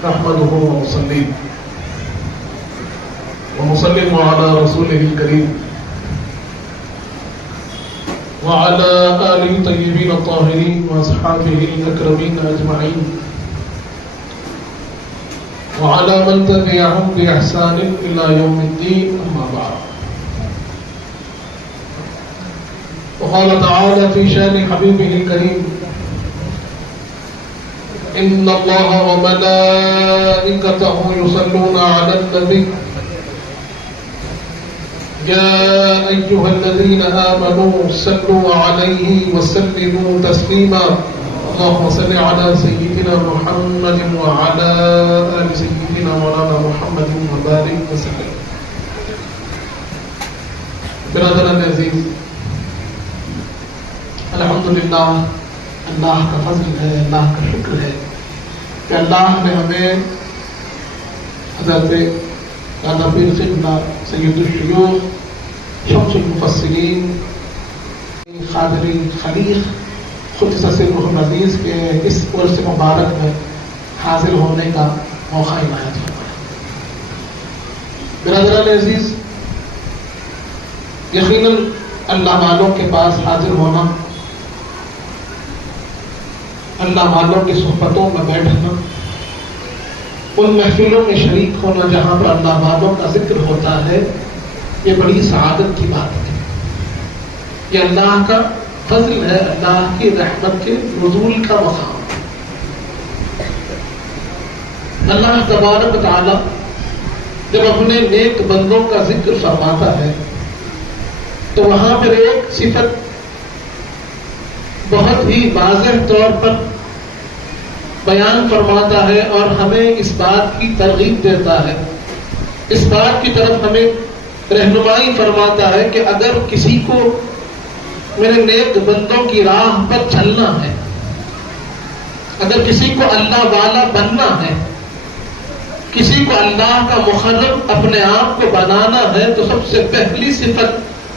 نحمده ونسلم على رسوله الكريم وعلى آله الطيبين الطاهرين وأصحابه الأكرمين أجمعين وعلى من تبعهم بإحسان إلى يوم الدين. أما بعد، وقال تعالى في شان حبيبه الكريم: إن الله وملائكته يصلون على النبي يا أيها الذين آمنوا صلوا عليه وسلموا تسليما. اللهم صل على سيدنا محمد وعلى آل سيدنا مولانا محمد وبارك وسلم. برادران عزیز، الحمدللہ اللہ کا فضل ہے، اللہ کا شکر ہے کہ اللہ نے ہمیں حضرت دادا پیر قبلہ سید الشیوخ شمس المفسرین قادری خلیق قدس سرہ العزیز کے اس عرس مبارک میں حاضر ہونے کا موقع عنایت فرمایا. برادران عزیز، یقیناً اللہ والوں کے پاس حاضر ہونا، اللہ والوں کی صحبتوں میں بیٹھنا، ان محفلوں میں شریک ہونا جہاں پر اللہ والوں کا ذکر ہوتا ہے، یہ بڑی سعادت کی بات ہے. یہ اللہ کا فضل ہے، اللہ کی رحمت کے نزول کا مقام. اللہ تبارک و تعالی جب اپنے نیک بندوں کا ذکر فرماتا ہے تو وہاں پر ایک صفت بہت ہی واضح طور پر بیان فرماتا ہے اور ہمیں اس بات کی ترغیب دیتا ہے، اس بات کی طرف ہمیں رہنمائی فرماتا ہے کہ اگر کسی کو میرے نیک بندوں کی راہ پر چلنا ہے، اگر کسی کو اللہ والا بننا ہے، کسی کو اللہ کا مخرب اپنے آپ کو بنانا ہے، تو سب سے پہلی صفت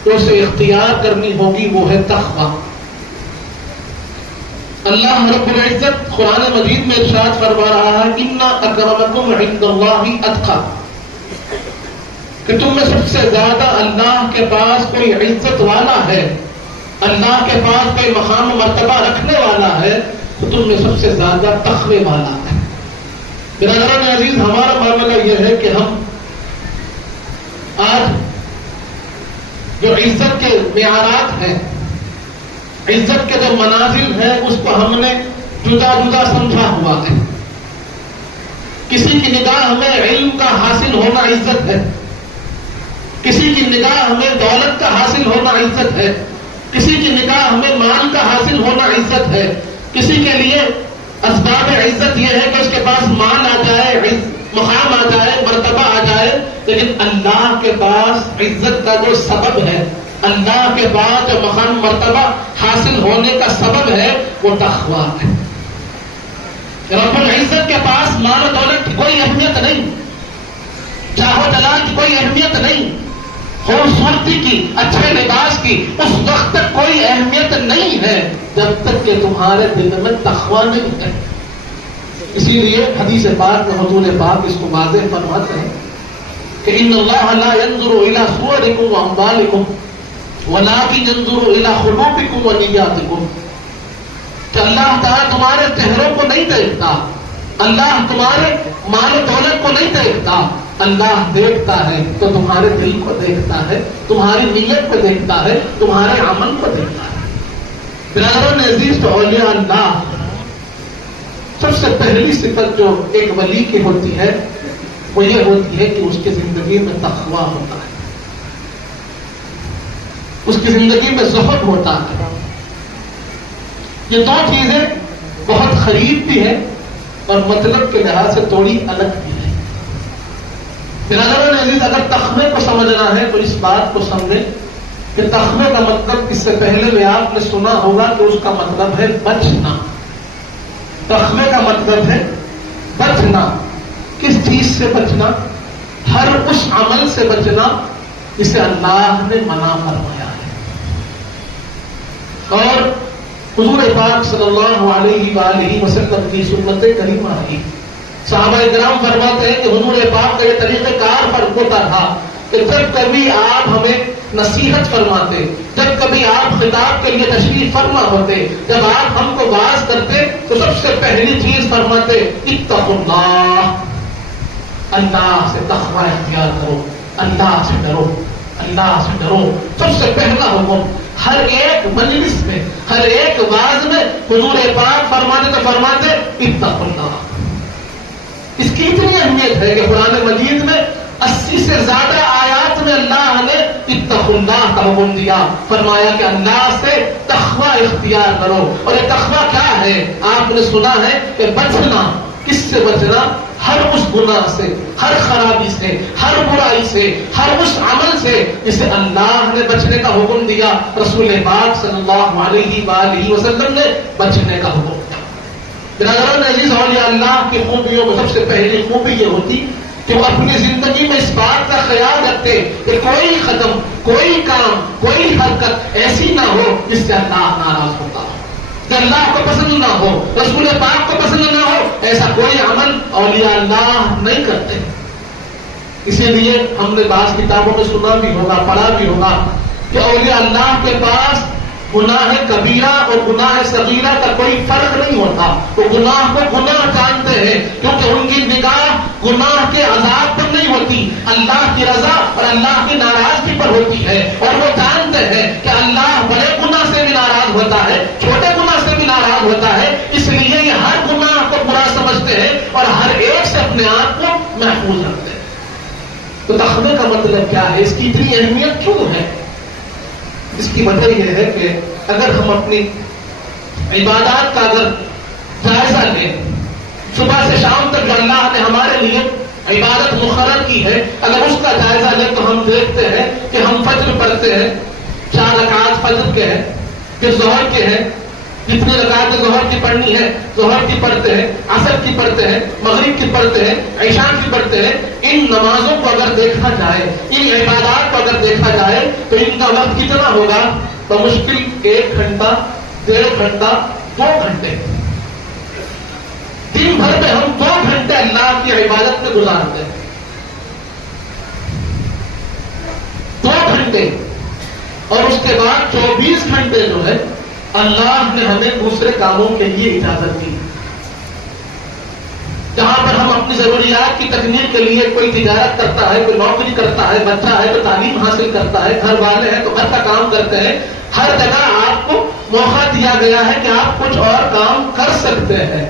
اسے اختیار کرنی ہوگی، وہ ہے تقویٰ. اللہ رب العزت قرآن مجید میں ارشاد فرما رہا ہے: اِنَّ أَكْرَمَكُمْ عِندَ اللَّهِ أَتْقَاكُمْ، کہ تم میں سب سے زیادہ اللہ کے پاس کوئی عزت والا ہے، اللہ کے پاس کوئی مقام و مرتبہ رکھنے والا ہے، تو تم میں سب سے زیادہ تقوی والا ہے. برادران عزیز، ہمارا معاملہ یہ ہے کہ ہم آج جو عزت کے معیارات ہیں، عزت کے جو منازل ہیں، اس کو ہم نے جدا جدا سمجھا ہوا ہے. کسی کی نگاہ میں علم کا حاصل ہونا عزت ہے، کسی کی نگاہ میں دولت کا حاصل ہونا عزت ہے، کسی کی نگاہ میں مال کا حاصل ہونا عزت ہے. کسی کے لیے اسباب عزت یہ ہے کہ اس کے پاس مال آ جائے، مقام آ جائے، مرتبہ آ جائے. لیکن اللہ کے پاس عزت کا جو سبب ہے، اللہ کے بعد جو مقام مرتبہ حاصل ہونے کا سبب ہے، وہ تقویٰ ہے. رب العزت کے پاس مال و دولت کی کوئی اہمیت نہیں، جاہ و جلال کی کوئی اہمیت نہیں، خوبصورتی کی، اچھے لباس کی اس وقت تک کوئی اہمیت نہیں ہے جب تک کہ تمہارے دل میں تقویٰ نہیں ہے. اسی لیے حدیث پاک میں حضور پاک اس کو واضح فرماتے ہیں کہ ان اللہ لا ينظر الى صورکم واموالکم ولكن ينظر الى قلوبکم ونیاتکم، کہ اللہ تعالیٰ تمہارے چہروں کو نہیں دیکھتا، اللہ تمہارے مال و دولت کو نہیں دیکھتا، اللہ دیکھتا ہے تو تمہارے دل کو دیکھتا ہے، تمہاری نیت کو دیکھتا ہے، تمہارے عمل کو دیکھتا ہے. برادران عزیز، تو اولیاء اللہ سب سے پہلی صفت جو ایک ولی کی ہوتی ہے وہ یہ ہوتی ہے کہ اس کی زندگی میں تقویٰ ہوتا ہے، اس کی زندگی میں زہد ہوتا ہے. یہ دو چیزیں بہت قریب بھی ہے اور مطلب کے لحاظ سے تھوڑی الگ بھی ہے. برادران عزیز، اگر تقوی کو سمجھنا ہے تو اس بات کو سمجھیں کہ تقوی کا مطلب، اس سے پہلے میں آپ نے سنا ہوگا کہ اس کا مطلب ہے بچنا. تقوی کا مطلب ہے بچنا. کس چیز سے بچنا؟ ہر اس عمل سے بچنا جسے اللہ نے منع فرمایا ہے. اور حضور پاک صلی اللہ علیہ وآلہ وسلم کی سنت کریمہ ہے صحابہ کرام فرماتے ہیں کہ حضور پاک کا یہ طریقہ کار فرق ہوتا تھا کہ جب کبھی آپ ہمیں نصیحت فرماتے، جب کبھی آپ خطاب کے لیے تشریف فرما ہوتے، جب آپ ہم کو واعظ کرتے تو سب سے پہلی چیز فرماتے اتقوا اللہ، اللہ سے تقوی اختیار کرو، اللہ سے ڈرو، اللہ سے ڈرو۔ سب سے پہلا حکم ہر ایک مجلس میں، ہر ایک واعظ میں حضور پاک فرماتے تو فرماتے اتقوا اللہ۔ اس کی اتنی اہمیت ہے کہ قرآن مجید میں 80 سے زیادہ آیات میں اللہ نے اتقوا اللہ کا حکم دیا، فرمایا کہ اللہ سے تقوی اختیار کرو۔ اور یہ تقوی کیا ہے؟ آپ نے سنا ہے کہ بچنا، کس سے بچنا؟ ہر اس گناہ سے، ہر خرابی سے، ہر برائی سے، ہر اس عمل سے جسے اللہ نے بچنے کا حکم دیا، رسول پاک صلی اللہ علیہ وآلہ وسلم نے بچنے کا حکم دیا۔ برادران عزیز، اولیاء اللہ کی خوبیوں میں سب سے پہلی خوبی یہ ہوتی کہ وہ اپنی زندگی میں اس بات کا خیال رکھتے کہ کوئی قدم، کوئی کام، کوئی حرکت ایسی نہ ہو جس سے اللہ ناراض ہوتا ہو، کہ اللہ کو پسند نہ ہو، رسول پاک کو پسند نہ ہو، ایسا کوئی عمل اولیاء اللہ نہیں کرتے۔ اسی لیے ہم نے بعض کتابوں میں سنا بھی ہوگا، پڑھا بھی ہوگا کہ اولیاء اللہ کے پاس گناہ کبیرہ اور گناہ صغیرہ کا کوئی فرق نہیں ہوتا، وہ گناہ کو گناہ جانتے ہیں، کیونکہ ان کی نگاہ گناہ کے عذاب پر نہیں ہوتی، اللہ کی رضا اور اللہ کی ناراضگی پر ہوتی ہے، اور وہ جانتے ہیں کہ اللہ بڑے گناہ سے بھی ناراض ہوتا ہے، چھوٹے گناہ سے بھی ناراض ہوتا ہے، اس لیے یہ ہر گناہ کو برا سمجھتے ہیں اور ہر ایک سے اپنے آپ کو محفوظ رکھتے ہیں۔ تو تقوی کا مطلب کیا ہے؟ اس کی اتنی اہمیت کیوں ہے؟ اس کی وجہ یہ ہے کہ اگر ہم اپنی عبادات کا اگر جائزہ لیں، صبح سے شام تک جو اللہ نے ہمارے لیے عبادت مقرر کی ہے، اگر اس کا جائزہ لیں تو ہم دیکھتے ہیں کہ ہم فجر پڑھتے ہیں، 4 رکعات فجر کے ہیں، پھر ظہر کے ہیں، جتنی رکعتیں ظہر کی پڑھنی ہے ظہر کی پڑھتے ہیں، عصر کی پڑھتے ہیں، مغرب کی پڑھتے ہیں، عشاء کی پڑھتے ہیں۔ ان نمازوں کو اگر دیکھا جائے، ان عبادات کو اگر دیکھا جائے تو ان کا وقت کتنا ہوگا؟ بمشکل 1 گھنٹہ، 1.5 گھنٹہ، 2 گھنٹے۔ دن بھر میں ہم 2 گھنٹے اللہ کی عبادت میں گزارتے ہیں، 2 گھنٹے، اور اس کے بعد 24 گھنٹے جو ہے اللہ نے ہمیں دوسرے کاموں کے لیے اجازت دی، جہاں پر ہم اپنی ضروریات کی تکمیل کے لیے کوئی تجارت کرتا ہے، کوئی نوکری کرتا ہے، بچہ ہے تو تعلیم حاصل کرتا ہے، گھر والے ہیں تو گھر کا کام کرتے ہیں، ہر جگہ آپ کو موقع دیا گیا ہے کہ آپ کچھ اور کام کر سکتے ہیں،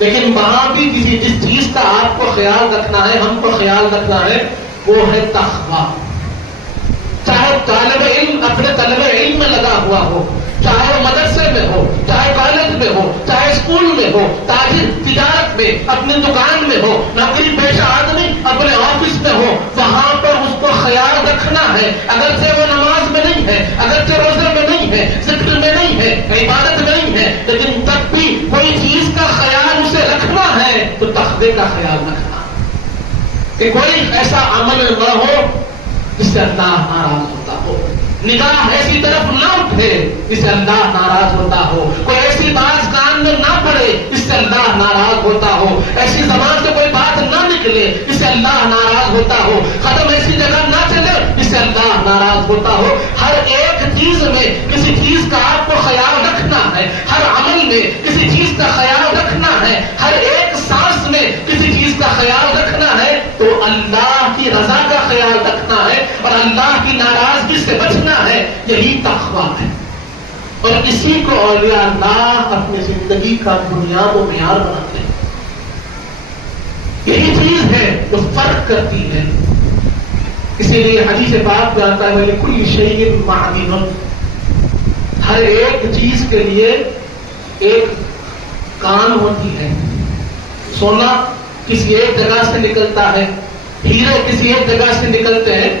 لیکن وہاں بھی جس چیز کا آپ کو خیال رکھنا ہے، ہم کو خیال رکھنا ہے، وہ ہے تقویٰ۔ چاہے طالب علم اپنے طلب علم میں لگا ہوا ہو، چاہے وہ مدرسے میں ہو، چاہے کالج میں ہو، چاہے اسکول میں ہو، تاجر تجارت میں، اپنی دکان میں ہو، نوکری پیشہ آدمی اپنے آفس میں ہو، وہاں پر اس کو خیال رکھنا ہے، اگرچہ وہ نماز میں نہیں ہے، اگرچہ روزے میں نہیں ہے، ذکر میں نہیں ہے، عبادت میں نہیں ہے، لیکن تب بھی کوئی چیز کا خیال اسے رکھنا ہے تو تقوی کا خیال رکھنا، کہ کوئی ایسا عمل نہ ہو جس سے اللہ ناراض ہوتا ہو، نگاہ ایسی طرف نہ اٹھے جس سے اللہ ناراض ہوتا ہو، کوئی ایسی بات کان میں نہ پڑے جس سے اللہ ناراض ہوتا ہو، ایسی زبان سے کوئی بات نہ نکلے جس سے اللہ ناراض ہوتا ہو، قدم ایسی جگہ نہ چلے جس سے اللہ ناراض ہوتا ہو۔ ہر ایک چیز میں کسی چیز کا آپ کو خیال رکھنا ہے، ہر عمل میں کسی چیز کا خیال رکھنا ہے، ہر ایک سانس میں کسی چیز کا خیال رکھنا ہے، تو اللہ کی رضا کا خیال رکھنا ہے اور اللہ کی ناراضگی سے بچنا ہے، یہی تقویٰ ہے۔ اور اسی کو اولیاء اللہ اپنی زندگی کا بنیاد و معیار بناتے ہیں، یہی چیز ہے جو فرق کرتی ہے۔ اسی لیے حدیث پاک میں آتا ہے وَلِكُلِّ شَيْءٍ مَعْدِنٌ، ہر ایک چیز کے لیے ایک کان ہوتی ہے، سونا کسی ایک جگہ سے نکلتا ہے، ہیرے کسی ایک جگہ سے نکلتے ہیں،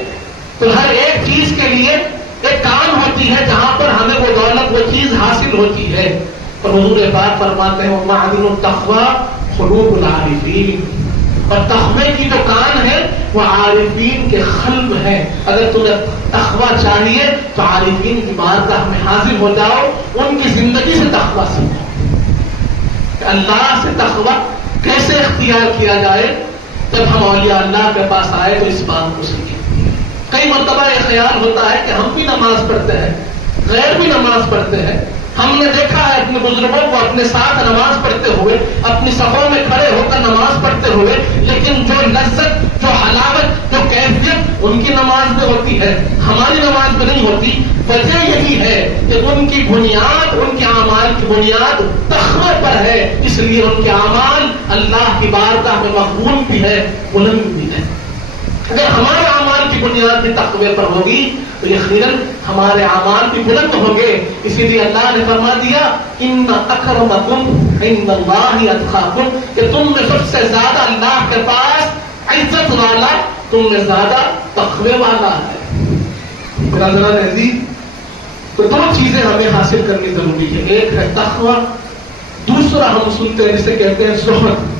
تو ہر ایک چیز کے لیے ایک کان ہوتی ہے جہاں پر ہمیں وہ دولت، وہ چیز حاصل ہوتی ہے۔ اور حضور پاک فرماتے ہیں وَمَعْدِنُ التَّقْوَىٰ قُلُوبُ الْعَارِفِينَ، اور تقوی کی جو کان ہے وہ عارفین کے قلب ہے۔ اگر تمہیں تقوی چاہیے تو عارفین کی بارگاہ میں حاضر ہو جاؤ، ان کی زندگی سے تقوی سیکھو کہ اللہ سے تقوی اختیار کیا جائے جب ہم اولیاء اللہ کے پاس آئے تو اس بات کو سیکھیں. کئی مرتبہ یہ خیال ہوتا ہے کہ ہم بھی نماز پڑھتے ہیں، غیر بھی نماز پڑھتے ہیں. ہم نے دیکھا ہے اپنے بزرگوں کو اپنے ساتھ نماز پڑھتے ہوئے، اپنی صفوں میں کھڑے ہو کر نماز پڑھتے ہوئے، لیکن جو لذت، جو حلاوت، جو کیفیت ان کی نماز میں ہوتی ہے ہماری نماز میں نہیں ہوتی. وجہ یہی ہے کہ ان کی بنیاد، ان کے اعمال کی بنیاد تقوی پر ہے، اس لیے ان کے اعمال اللہ کی بارگاہ میں مقبول بھی ہے، بلند بھی ہے. اگر ہمارے اعمال کی بنیاد بھی تقوی پر ہوگی تو یقیناً ہمارے اعمال بھی بلند ہوں گے. اسی لیے اللہ نے فرما دیا ان اکرمکم عند اللہ اتقاکم، کہ تم میں سب سے زیادہ اللہ کے پاس عزت والا تم میں زیادہ تقوی والا ہے. برادران عزیز، تو دو چیزیں ہمیں حاصل کرنی ضروری ہے. ایک ہے تقوی، دوسرا ہم سنتے ہیں جسے کہتے ہیں زہد.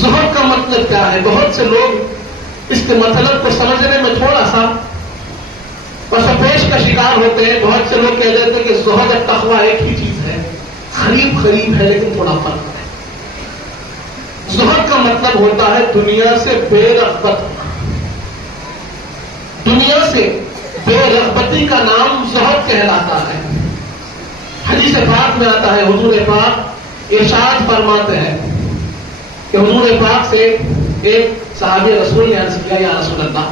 زہد کا مطلب کیا ہے؟ بہت سے لوگ اس کے مطلب کو سمجھنے میں تھوڑا سا پسپیش کا شکار ہوتے ہیں. بہت سے لوگ کہہ دیتے ہیں کہ زہد اور تقوی ایک ہی چیز ہے، قریب ہے لیکن تھوڑا فرق ہے. زہد کا مطلب ہوتا ہے دنیا سے بے رغبت ہونا. دنیا سے بے رغبتی کا نام زہد کہلاتا ہے. حدیث پاک میں آتا ہے، حضور پاک ارشاد فرماتے ہیں کہ حضور پاک سے ایک صحابی رسول نے عرض کیا، یا رسول اللہ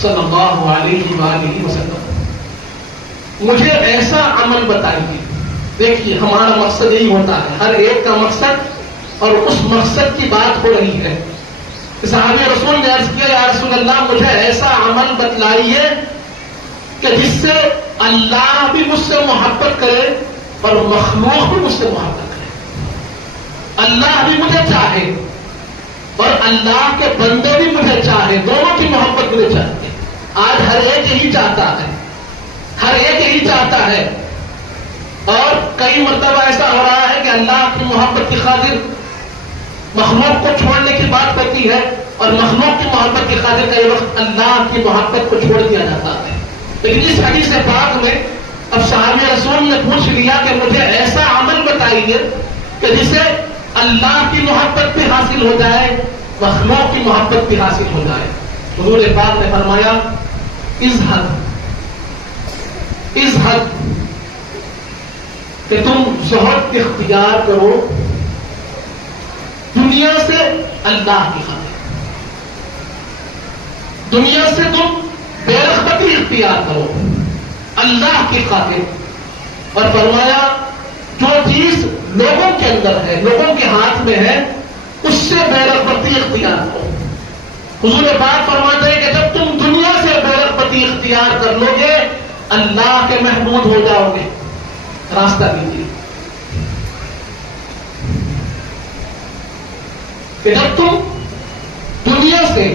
صلی اللہ علیہ وآلہ وسلم، مجھے ایسا عمل بتائیے. دیکھیے ہمارا مقصد یہی ہوتا ہے، ہر ایک کا مقصد اور اس مقصد کی بات ہو رہی ہے. صحابی رسول نے عرض کیا، یا رسول اللہ مجھے ایسا عمل بتلائیے کہ جس سے اللہ بھی مجھ سے محبت کرے اور مخلوق بھی مجھ سے محبت کرے. اللہ بھی مجھے چاہے اور اللہ کے بندے بھی مجھے چاہے، دونوں کی محبت مجھے چاہیے. آج ہر ایک یہی چاہتا ہے، ہر ایک یہی چاہتا ہے. اور کئی مرتبہ ایسا ہو رہا ہے کہ اللہ کی محبت کی خاطر مخلوق کو چھوڑنے کی بات کرتی ہے اور مخلوق کی محبت کی خاطر کئی وقت اللہ کی محبت کو چھوڑ دیا جاتا ہے. لیکن اس حدیث پاک میں اب صحابی رسول نے پوچھ لیا کہ مجھے ایسا عمل بتائیے کہ جسے اللہ کی محبت بھی حاصل ہو جائے، مخلوق کی محبت بھی حاصل ہو جائے. حضور پاک نے فرمایا اذهب کہ تم زہد اختیار کرو دنیا سے اللہ کی خاطر. دنیا سے تم بے رغبتی اختیار کرو اللہ کی خاطر. اور فرمایا جو چیز لوگوں کے اندر ہے، لوگوں کے ہاتھ میں ہے، اس سے بے رغبتی اختیار کرو. حضور پاک فرماتے ہیں کہ جب تم دنیا سے بے رغبتی اختیار کر لو گے اللہ کے محبوب ہو جاؤ گے. راستہ دیجیے کہ جب تم دنیا سے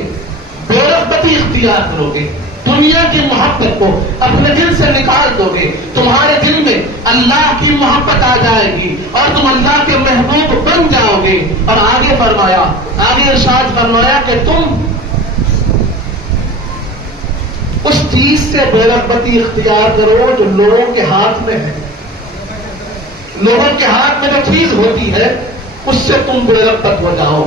بے رغبتی اختیار کرو گے، دنیا کی محبت کو اپنے دل سے نکال دو گے، تمہارے دل میں اللہ کی محبت آ جائے گی اور تم اللہ کے محبوب بن جاؤ گے. اور آگے فرمایا، آگے ارشاد فرمایا کہ تم اس چیز سے بے رغبتی اختیار کرو جو لوگوں کے ہاتھ میں ہے. لوگوں کے ہاتھ میں جو چیز ہوتی ہے اس سے تم بے رغبت ہو جاؤ.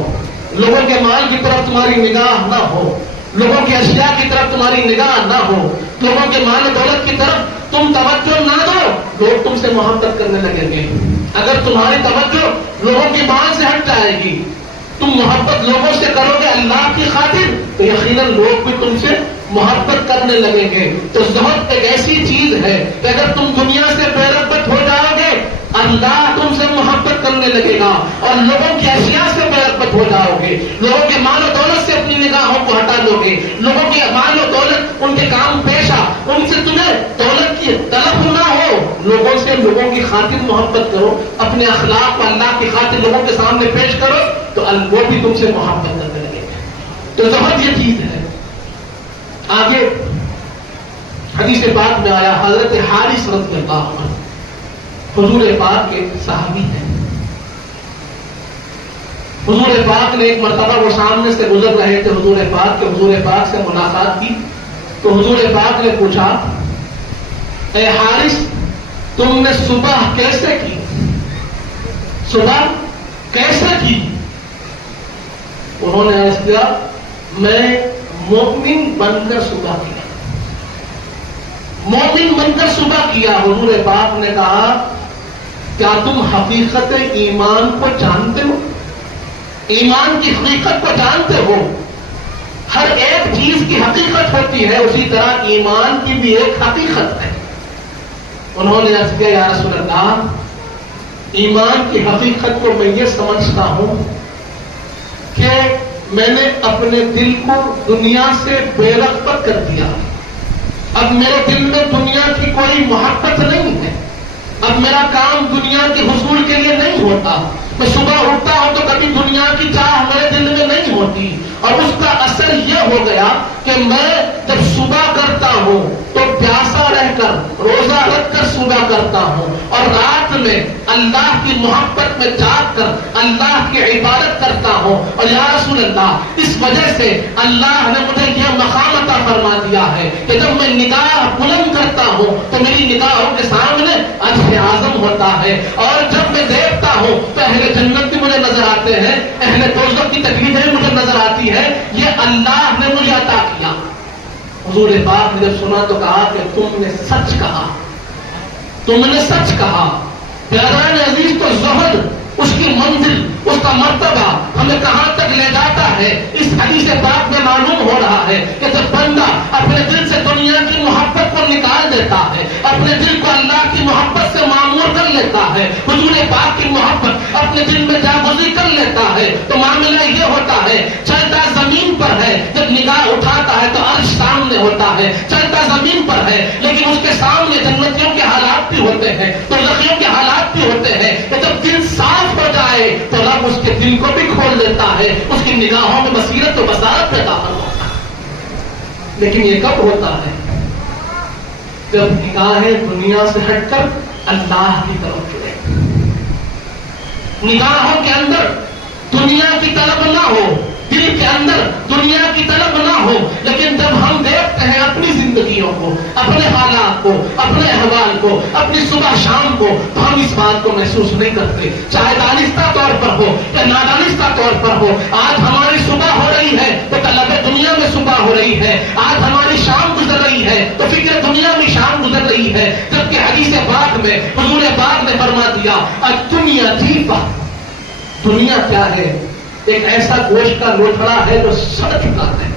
لوگوں کے مال کی طرف تمہاری نگاہ نہ ہو، لوگوں کی اشیاء کی طرف تمہاری نگاہ نہ ہو، لوگوں کے مال و دولت کی طرف تم توجہ نہ دو، لوگ تم سے محبت کرنے لگیں گے. اگر تمہاری توجہ لوگوں کی بات سے ہٹ جائے گی، تم محبت لوگوں سے کرو گے اللہ کی خاطر، تو یقیناً لوگ بھی تم سے محبت کرنے لگیں گے. تو زہد ایک ایسی چیز ہے کہ اگر تم دنیا سے بے رغبت ہو جاؤ گے اللہ تم سے محبت کرنے لگے گا اور لوگوں کی اشیاء سے بے رغبت ہو جاؤ گے، لوگوں کے مال و دولت سے اپنی نگاہوں کو ہٹا دو گے. لوگوں کے مال و دولت، ان کے کام پیشہ، ان سے تمہیں دولت کی طلب نہ ہو. لوگوں سے لوگوں کی خاطر محبت کرو، اپنے اخلاق کو اللہ کی خاطر لوگوں کے سامنے پیش کرو تو وہ بھی تم سے محبت کرنے لگے گا. تو زہد یہ چیز ہے. آگے حدیث پاک میں آیا، حضرت حارث رضی اللہ عنہ حضور پاک کے صحابی ہیں. حضور پاک نے ایک مرتبہ وہ سامنے سے گزر رہے تھے حضور پاک کے، حضور پاک سے ملاقات کی تو حضور پاک نے پوچھا، اے حارث تم نے صبح کیسے کی؟ صبح کیسے کی؟ انہوں نے عرض کیا میں مومن بن کر صبح کیا، مومن بن کر صبح کیا۔ حضور پاک نے کہا کیا تم حقیقت ایمان کو جانتے ہو؟ ایمان کی حقیقت کو جانتے ہو؟ ہر ایک چیز کی حقیقت ہوتی ہے، اسی طرح ایمان کی بھی ایک حقیقت ہے۔ انہوں نے عرض کیا یا رسول اللہ ایمان کی حقیقت کو میں یہ سمجھتا ہوں کہ میں نے اپنے دل کو دنیا سے بے رغبت کر دیا، اب میرے دل میں دنیا کی کوئی محبت نہیں ہے، اب میرا کام دنیا کے حصول کے لیے نہیں ہوتا، میں صبح اٹھتا ہوں تو کبھی دنیا کی چاہ میرے دل میں نہیں ہوتی، اور اس کا اثر یہ ہو گیا کہ میں جب صبح کرتا ہوں تو پیاسا رہ کر روزہ رکھ کر صبح کرتا ہوں، اور رات میں اللہ کی محبت میں جاگ کر اللہ کی عبادت کرتا ہوں۔ اور یا رسول اللہ اس وجہ سے اللہ نے مجھے یہ مقام عطا فرما دیا ہے کہ جب میں نگاہ بلند کرتا ہوں تو میری نگاہوں کے سامنے عرش اعظم ہوتا ہے، اور جب میں دیکھتا ہوں تو اہل جنت بھی مجھے نظر آتے ہیں، اہل دوزخ کی تکلیفیں مجھے نظر آتی ہے، یہ اللہ نے مجھے عطا کیا۔ حضور پاک نے جب سنا تو کہا کہ تم نے سچ کہا، تم نے سچ کہا۔ برادران عزیز تو زہد اس کی منزل، اس کا مرتبہ ہمیں کہاں تک لے جاتا ہے اس حدیث پاک میں معلوم ہو رہا ہے کہ جب بندہ اپنے دل سے دنیا کی محبت کو نکال دیتا ہے، اپنے دل کو اللہ کی محبت سے معمور کر لیتا ہے، حضور پاک کی محبت اپنے دل میں جاگزی کر لیتا ہے، تو معاملہ یہ ہوتا ہے چلتا زمین پر ہے، جب نگاہ اٹھاتا ہے تو عرش سامنے ہوتا ہے، چلتا زمین پر ہے لیکن اس کے سامنے جنتیوں کے حالات بھی ہوتے ہیں، دوزخیوں کے حالات بھی ہوتے ہیں، کہ جب دل صاف ہو جائے تو رب اس کے دل کو بھی کھول دیتا ہے، اس کی نگاہوں میں بصیرت و بصارت پیدا ہوتا ہے۔ لیکن یہ کب ہوتا ہے؟ جب نگاہیں دنیا سے ہٹ کر اللہ کی طرف جڑے، نگاہوں کے اندر دنیا کی طلب نہ ہو، دل کے اندر دنیا کی طلب نہ ہو، لیکن جب ہم دیکھتے ہیں اپنی زندگیوں کو، اپنے حالات کو، اپنے احوال کو، اپنی صبح شام کو، تو ہم اس بات کو محسوس نہیں کرتے، چاہے دانستہ طور پر ہو یا نادانستہ طور پر ہو۔ آج ہماری صبح ہو رہی ہے تو طلب دنیا میں صبح ہو رہی ہے، آج ہماری شام گزر رہی ہے تو فکر دنیا میں شام گزر رہی ہے، جبکہ حدیث پاک میں حضور پاک نے فرما دیا الدنیا جیفہ، دنیا کیا ہے؟ ایک ایسا گوشت کا لوتھڑا ہے جو سڑ چکا ہے،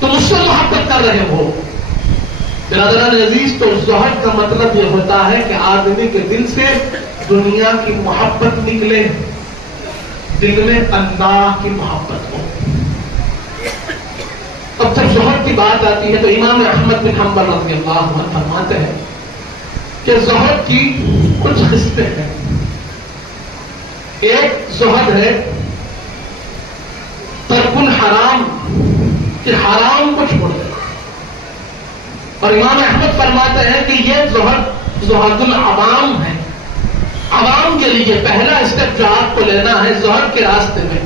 تم اس سے محبت کر رہے ہو۔ برادران عزیز تو زہد کا مطلب یہ ہوتا ہے کہ آدمی کے دل سے دنیا کی محبت نکلے، دل میں اللہ کی محبت ہو۔ اب جب زہد کی بات آتی ہے تو امام احمد بن حنبل رضی اللہ عنہ فرماتے ہیں کہ زہد کی کچھ قسمیں ہیں۔ ایک زہد ہے ترک الحرام، کہ حرام کو چھوڑ دے، اور امام احمد فرماتے ہیں کہ یہ زہد العوام ہے، عوام کے لیے پہلا اسٹیپ جو آپ کو لینا ہے زہد کے راستے میں،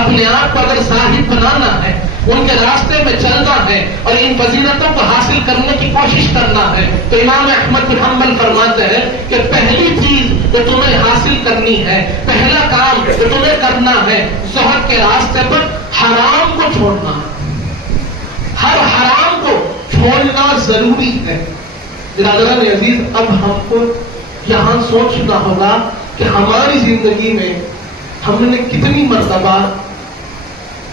اپنے آپ کو اگر صاحب بنانا ہے، ان کے راستے میں چلنا ہے اور ان فضیلتوں کو حاصل کرنے کی کوشش کرنا ہے، تو امام احمد بن حنبل فرماتے ہیں کہ پہلی چیز جو تمہیں حاصل کرنی ہے، پہلا کام جو تمہیں کرنا ہے زہد کے راستے پر حرام کو چھوڑنا ہے، ہر حرام کو چھوڑنا ضروری ہے۔ برادران عزیز اب ہم کو یہاں سوچنا ہوگا کہ ہماری زندگی میں ہم نے کتنی مرتبہ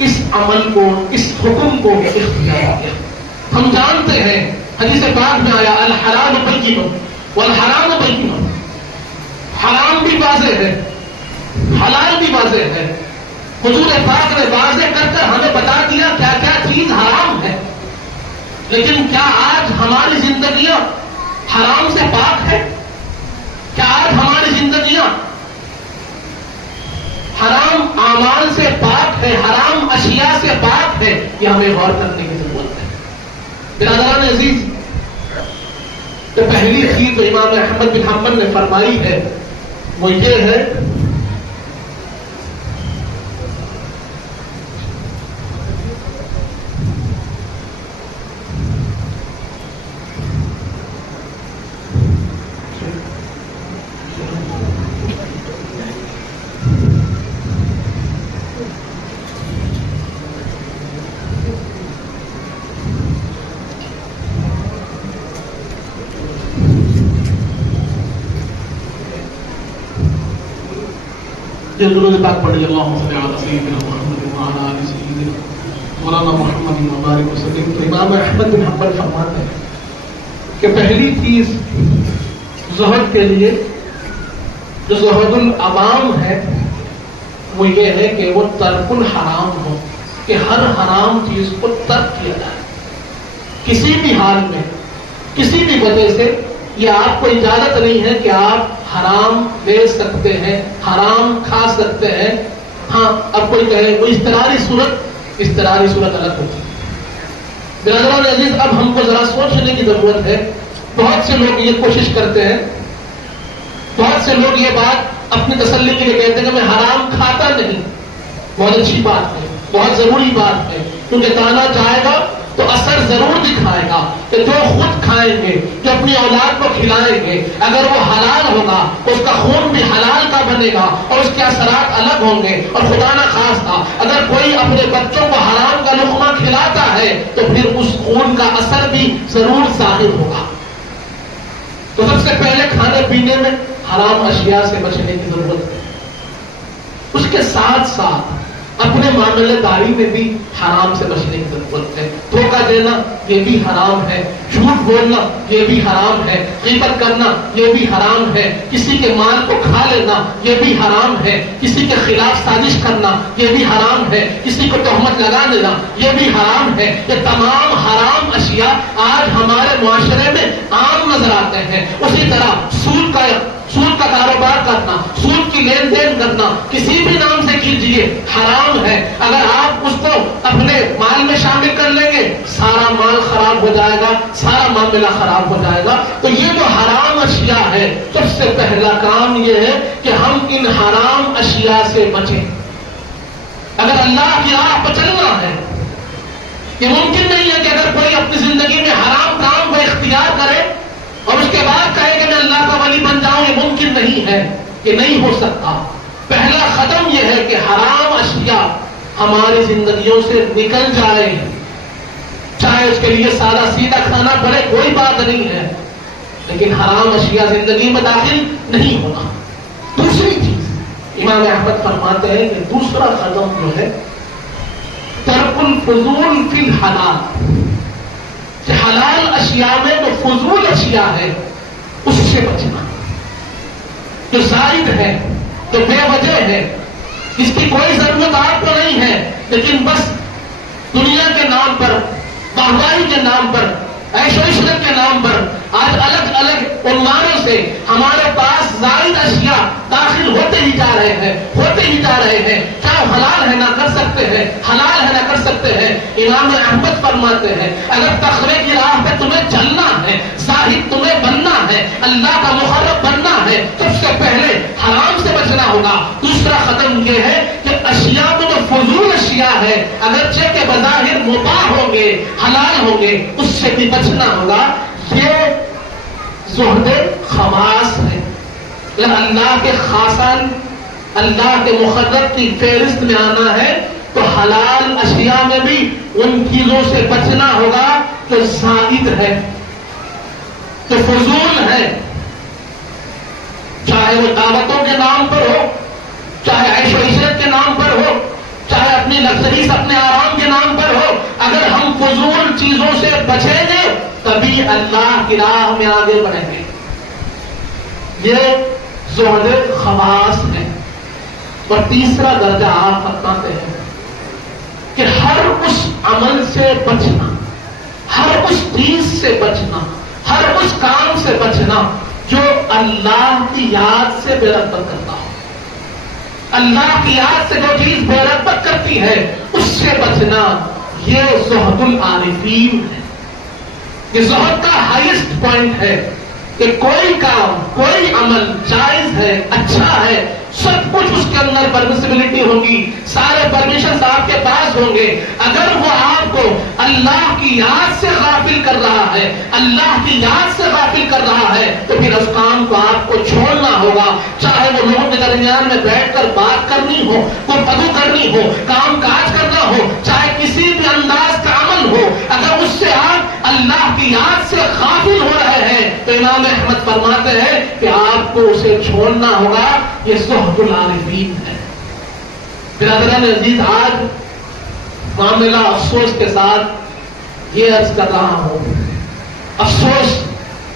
اس عمل کو، اس حکم کو اختیار کیا۔ ہم جانتے ہیں حدیث پاک میں آیا الحلال بین والحرام بین، حرام بھی واضح ہے، حلال بھی واضح ہے۔ حضور پاک نے واضح کر کے ہمیں بتا دیا کیا کیا چیز حرام ہے، لیکن کیا آج ہماری زندگیاں حرام سے پاک ہے؟ کیا آج ہماری زندگیاں حرام اعمال سے پاک ہے، حرام اشیاء سے پاک ہے؟ یہ ہمیں غور کرنے کی ضرورت ہے۔ برادران عزیز تو پہلی چیز جو امام احمد بن حنبل نے فرمائی ہے وہ یہ ہے یہ درود پاک پڑھیے اللہم صلی علی سیدنا محمد وعلی آل سیدنا مولانا محمد مبارک وسلم. تو امام احمد بن حنبل فرماتے ہیں کہ پہلی چیز زہد کے لیے جو زہد العوام ہے وہ یہ ہے کہ وہ ترک الحرام ہو، کہ ہر حرام چیز کو ترک کیا جائے کسی بھی حال میں، کسی بھی وجہ سے. یہ آپ کو اجازت نہیں ہے کہ آپ حرام لے سکتے ہیں، حرام کھا سکتے ہیں. ہاں اب کوئی کہے وہ اضطراری صورت الگ ہوتی ہے. برادران عزیز، اب ہم کو ذرا سوچنے کی ضرورت ہے. بہت سے لوگ یہ کوشش کرتے ہیں، بہت سے لوگ یہ بات اپنی تسلی کے لیے کہتے ہیں کہ میں حرام کھاتا نہیں. بہت اچھی بات ہے، بہت ضروری بات ہے، کیونکہ کھانا چاہے گا تو اثر ضرور دکھائے گا کہ جو خود کھائیں گے، جو اپنی اولاد کو کھلائیں گے، اگر وہ حلال ہوگا اس کا خون بھی حلال کا بنے گا اور اس کے اثرات الگ ہوں گے. اور خدا نہ خواستہ اگر کوئی اپنے بچوں کو حرام کا لقمہ کھلاتا ہے تو پھر اس خون کا اثر بھی ضرور ظاہر ہوگا. تو سب سے پہلے کھانے پینے میں حرام اشیاء سے بچنے کی ضرورت ہے. اس کے ساتھ ساتھ اپنے معاملے داری میں بھی حرام سے بچنے کی ضرورت ہے. دھوکہ دینا یہ بھی حرام ہے، جھوٹ بولنا یہ بھی حرام ہے، غیبت کرنا یہ بھی حرام ہے، کسی کے مال کو کھا لینا یہ بھی حرام ہے، کسی کے خلاف سازش کرنا یہ بھی حرام ہے، کسی کو تہمت لگا دینا یہ بھی حرام ہے. یہ تمام حرام اشیاء آج ہمارے معاشرے میں عام نظر آتے ہیں. اسی طرح سود کا کاروبار کرنا، سود کی لین دین کرنا کسی بھی نام سے کیجیے حرام ہے. اگر آپ اس کو اپنے مال میں شامل کر لیں گے سارا مال خراب ہو جائے گا، سارا معاملہ خراب ہو جائے گا. تو یہ جو حرام اشیاء ہے، سب سے پہلا کام یہ ہے کہ ہم ان حرام اشیاء سے بچیں. اگر اللہ کی راہ پر چلنا ہے، یہ ممکن نہیں ہے کہ اگر کوئی اپنی زندگی میں حرام کام کو اختیار کرے اور اس کے بعد کہے کہ میں اللہ کا ولی بن جاؤں. یہ ممکن نہیں ہے، یہ نہیں ہو سکتا. پہلا قدم یہ ہے کہ حرام اشیاء ہماری زندگیوں سے نکل جائے، چاہے اس کے لیے سادہ سیدھا کھانا پڑے کوئی بات نہیں ہے، لیکن حرام اشیاء زندگی میں داخل نہیں ہونا. دوسری چیز امام احمد فرماتے ہیں کہ دوسرا قدم جو ہے ترک الفضول فی الحلال، کہ حلال اشیاء میں جو فضول اشیاء ہے اس سے بچنا، جو زائد ہے، جو بے وجہ ہے، اس کی کوئی ضرورت آپ کو نہیں ہے، لیکن بس دنیا کے نام پر، باہوائی کے نام پر، عیش و عشرت کے نام پر آج الگ الگ عنوانوں سے ہمارے پاس زائد اشیاء داخل ہوتے ہی جا رہے ہیں، ہوتے ہی جا رہے ہیں. کیا حلال ہے نہ کر سکتے ہیں، حلال ہے نہ کر سکتے ہیں. امام احمد فرماتے ہیں اگر تقوی کی راہ پہ تمہیں چلنا ہے، زاہد تمہیں بننا ہے، اللہ کا مقرب بننا ہے، سب سے پہلے حرام سے بچنا ہوگا. دوسرا قدم یہ ہے کہ اشیاء میں جو فضول اشیاء ہے اگرچہ کے بظاہر مباح ہوں گے، حلال ہوں گے، اس سے بھی بچنا ہوگا. یہ زہد خواص ہے. اللہ کے خاصان، اللہ کے مقرب کی فہرست میں آنا ہے تو حلال اشیاء میں بھی ان چیزوں سے بچنا ہوگا جو زائد ہے، جو فضول ہے، چاہے وہ دعوتوں کے نام پر ہو، چاہے عیش و عشرت کے نام پر ہو، چاہے اپنی لگژریز اپنے آرام کے نام پر ہو. اگر ہم فضول چیزوں سے بچیں گے تبھی اللہ کی راہ میں آگے بڑھیں گے. یہ زہد خواص ہے. اور تیسرا درجہ آپ فرماتے ہیں کہ ہر اس عمل سے بچنا، ہر اس چیز سے بچنا، ہر اس کام سے بچنا جو اللہ کی یاد سے بے رغبت کرتا ہو. اللہ کی یاد سے جو چیز بے رغبت کرتی ہے اس سے بچنا، یہ زہد العارفین ہے. یہ زہد کا ہائیسٹ پوائنٹ ہے کہ کوئی کام، کوئی عمل جائز ہے، اچھا ہے، سب کچھ اس کے اندر پرمیسیبلٹی ہوگی، سارے پرمیشنز آپ کے پاس ہوں گے. اگر وہ آپ کو اللہ کی یاد سے غافل کر رہا ہے، اللہ کی یاد سے غافل کر رہا ہے تو پھر اس کام کو آپ کو چھوڑنا ہوگا. چاہے وہ لوگوں کے درمیان میں بیٹھ کر بات کرنی ہو، گفتگو کرنی ہو، کام کاج کرنا ہو، چاہے کسی بھی انداز کا عمل ہو، اگر اس سے آپ اللہ کی یاد سے غافل ہو رہے ہیں تو امام احمد فرماتے ہیں کہ آپ کو اسے چھوڑنا ہوگا. یہ زہد العارفین ہے. برادران عزیز، آج معاملہ افسوس کے ساتھ یہ عرض کر رہا ہوں، افسوس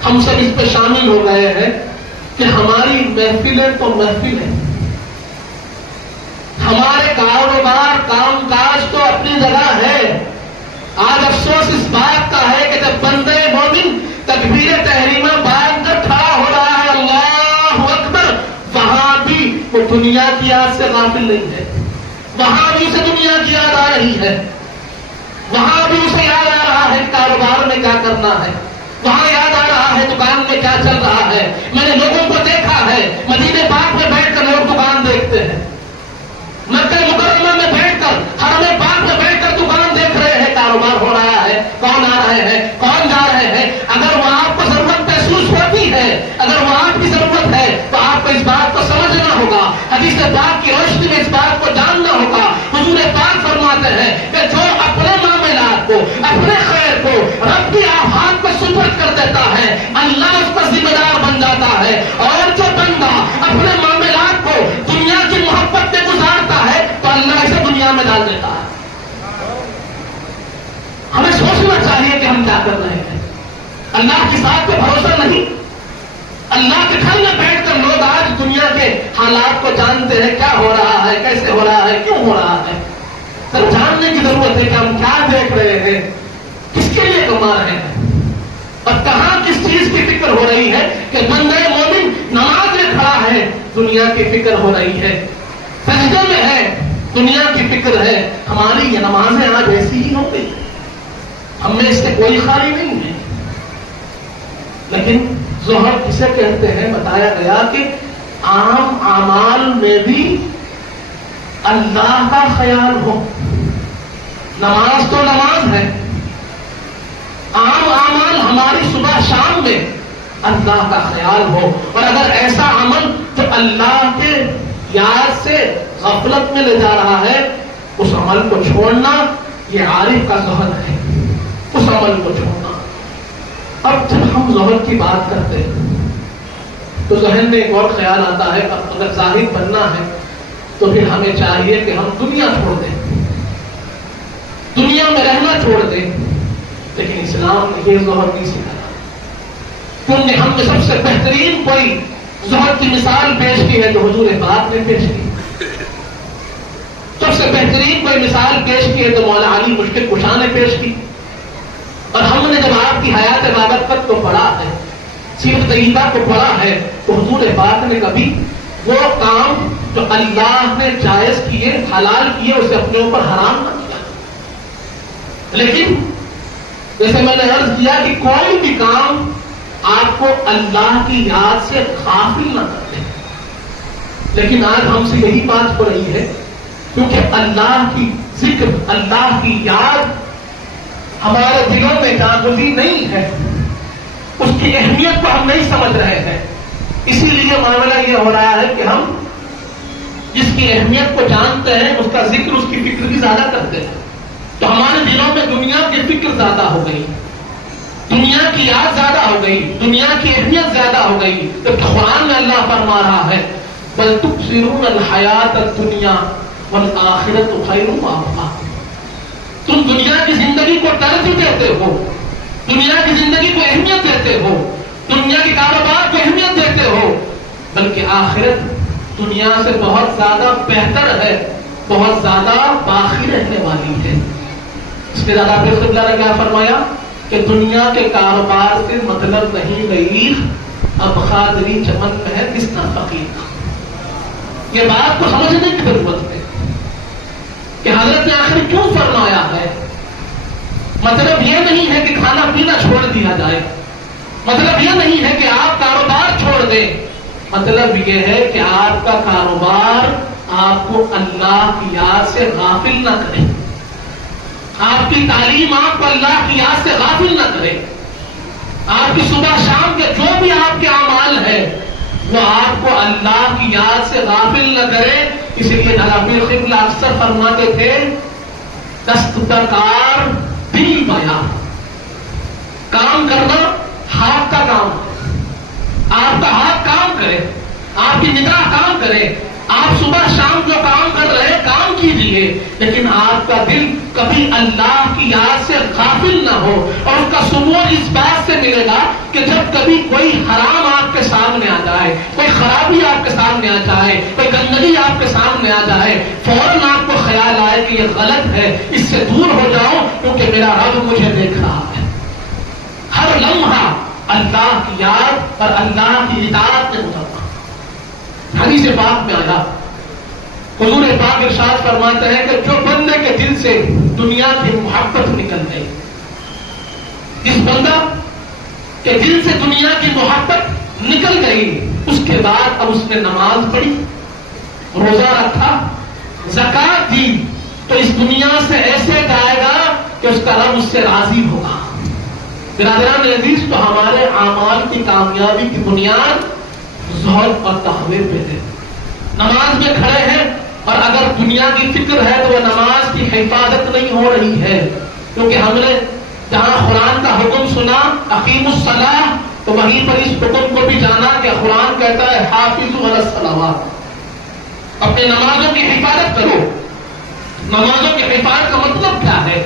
ہم سب اس پہ شامل ہو گئے ہیں کہ ہماری محفلیں تو محفلیں، ہمارے کاروبار کام کاج تو اپنی جگہ ہے. آج افسوس اس بات کا ہے کہ جب بندے مومن تکبیر تحریمہ باندھ کر کھڑا ہو رہا ہے اللہ اکبر، وہاں بھی وہ دنیا کی یاد سے غافل نہیں ہے، وہاں بھی اسے دنیا کی یاد آ رہی ہے، وہاں بھی اسے یاد آ رہا ہے کاروبار میں کیا کرنا ہے، وہاں یاد آ رہا ہے دکان میں کیا چل رہا ہے. میں نے لوگوں کو دیکھا ہے مدینے پاک میں بیٹھ کر لوگ دکان دیکھتے ہیں، مکہ مکرمہ میں بیٹھ کر، حرم پاک میں بیٹھ کر دکان دیکھ رہے ہیں، کاروبار ہو رہا ہے، کون آ رہے ہیں، کون جا رہے ہیں. اگر وہ آپ کو ضرورت محسوس ہوتی ہے، اگر وہ آپ کی ضرورت ہے تو آپ کو اس بات کو سمجھنا ہوگا، حدیث پاک کی روشنی میں اس بات کو جاننا ہوگا. حضور پاک فرماتے ہیں کہ جو اپنے معاملات کو، اپنے خیر کو رب کی آفات کو سپرد کر دیتا ہے، اللہ اس پر ذمہ دار بن جاتا ہے. اور جو بندہ اپنے معاملات کو دنیا کی محبت میں گزارتا ہے تو اللہ اسے دنیا میں ڈال دیتا ہے. ہمیں سوچنا چاہیے کہ ہم کیا کر رہے ہیں. اللہ کی ذات پہ بھروسہ نہیں. اللہ کے گھر میں بیٹھ کر لوگ آج دنیا کے حالات کو جانتے ہیں، کیا ہو رہا ہے، کیسے ہو رہا ہے، کیوں ہو رہا ہے. سر جاننے کی ضرورت ہے کہ ہم کیا دیکھ رہے ہیں، کس کے لیے کما رہے ہیں، اور کہاں کس چیز کی فکر ہو رہی ہے. کہ بندے مومن نماز میں کھڑا ہے، دنیا کی فکر ہو رہی ہے، سجدے میں ہے، دنیا کی فکر ہے. ہماری یہ نمازیں آج ایسی ہی ہو گئی، ہم میں اس سے کوئی خالی نہیں ہے. لیکن ظہر کسے کہتے ہیں، بتایا گیا کہ عام اعمال میں بھی اللہ کا خیال ہو. نماز تو نماز ہے، عام اعمال ہماری صبح شام میں اللہ کا خیال ہو. اور اگر ایسا عمل جو اللہ کے یاد سے غفلت میں لے جا رہا ہے، اس عمل کو چھوڑنا یہ عارف کا ظہر ہے، اس عمل کو چھوڑنا. اب جب ہم ظہر کی بات کرتے ہیں تو ذہن میں ایک اور خیال آتا ہے، اگر زاہد بننا ہے تو پھر ہمیں چاہیے کہ ہم دنیا چھوڑ دیں، دنیا میں رہنا چھوڑ دیں. لیکن اسلام نے یہ ظہر نہیں سکھایا. تم نے ہم میں سب سے بہترین کوئی ظہر کی مثال پیش کی ہے تو حضور پاک نے پیش کی. سب سے بہترین کوئی مثال پیش کی ہے تو مولا علی مشکل کشا نے پیش کی. اور ہم نے جب آپ کی حیات بابرکت کو پڑھا ہے، سیرت طیبہ کو پڑھا ہے، تو حضور پاک نے کبھی وہ کام جو اللہ نے جائز کیے، حلال کیے، اسے اپنے اوپر حرام نہ کیا. لیکن جیسے میں نے عرض کیا کہ کوئی بھی کام آپ کو اللہ کی یاد سے غافل نہ کرتے. لیکن آج ہم سے یہی بات ہو رہی ہے، کیونکہ اللہ کی ذکر، اللہ کی یاد ہمارے دلوں میں جاگزی نہیں ہے، اس کی اہمیت کو ہم نہیں سمجھ رہے ہیں. اسی لیے معاملہ یہ ہو رہا ہے کہ ہم جس کی اہمیت کو جانتے ہیں اس کا ذکر، اس کی فکر بھی زیادہ کرتے ہیں. تو ہمارے دلوں میں دنیا کی فکر زیادہ ہو گئی، دنیا کی یاد زیادہ ہو گئی، دنیا کی اہمیت زیادہ ہو گئی. جب قرآن میں اللہ فرما رہا ہے بل تؤثرون الحیات الدنیا والآخرۃ خیر وابقیٰ، تم دنیا کی زندگی کو ترجیح دیتے ہو، دنیا کی زندگی کو اہمیت دیتے ہو، دنیا کے کاروبار کو اہمیت دیتے ہو، بلکہ آخرت دنیا سے بہت زیادہ بہتر ہے، بہت زیادہ باقی رہنے والی ہے. اس کے زیادہ پھر قبلہ نے کیا فرمایا کہ دنیا کے کاروبار سے مطلب نہیں گئی، اب خادری چمن میں ہے کس طرح فقیر. یہ بات کو سمجھنے کی ضرورت ہے کہ حضرت نے آخر کیوں فرمایا ہے. مطلب یہ نہیں ہے کہ کھانا پینا چھوڑ دیا جائے، مطلب یہ نہیں ہے کہ آپ کاروبار چھوڑ دیں، مطلب یہ ہے کہ آپ کا کاروبار آپ کو اللہ کی یاد سے غافل نہ کرے، آپ کی تعلیم آپ کو اللہ کی یاد سے غافل نہ کرے، آپ کی صبح شام کے جو بھی آپ کے اعمال ہیں وہ آپ کو اللہ کی یاد سے غافل نہ کرے. اس لیے جناب قبلہ اکثر فرماتے تھے دست درکار دل بیان، کام کرنا ہاتھ کا کام ہے، آپ کا ہاتھ کام کرے، آپ کی نگاہ کام کرے، آپ صبح شام جو کام کر رہے ہیں کام لیکن آپ کا دل کبھی اللہ کی یاد سے غافل نہ ہو. اور اس کا سمون اس بات سے ملے گا کہ جب کبھی کوئی حرام آپ کے سامنے آ جائے, کوئی خرابی آپ کے سامنے آ جائے, کوئی گندگی آپ کے سامنے آ جائے, فوراً آپ کو خیال آئے کہ یہ غلط ہے, اس سے دور ہو جاؤ کیونکہ میرا رب مجھے دیکھ رہا ہے. ہر لمحہ اللہ کی یاد اور اللہ کی اطاعت میں گزرنا. حدیث پاک میں آیا, حضور پاک ارشاد فرماتے ہیں کہ جو بندے کے دل سے دنیا کی محبت نکل گئی, جس بندہ کے دل سے دنیا کی محبت نکل گئی, اس کے بعد اب اس نے نماز پڑھی, روزہ رکھا, زکات دی, تو اس دنیا سے ایسے جائے گا کہ اس کا رب اس سے راضی ہوگا. برادران عزیز, تو ہمارے اعمال کی کامیابی کی بنیاد زہد اور تقوی پہ ہے. نماز میں کھڑے ہیں اور اگر دنیا کی فکر ہے تو وہ نماز کی حفاظت نہیں ہو رہی ہے, کیونکہ ہم نے جہاں قرآن کا حکم سنا اقیم الصلاۃ, تو وہیں پر اس حکم کو بھی جانا کہ قرآن کہتا ہے حافظوا علی الصلوات, اپنے نمازوں کی حفاظت کرو. نمازوں کی حفاظت کا مطلب کیا ہے؟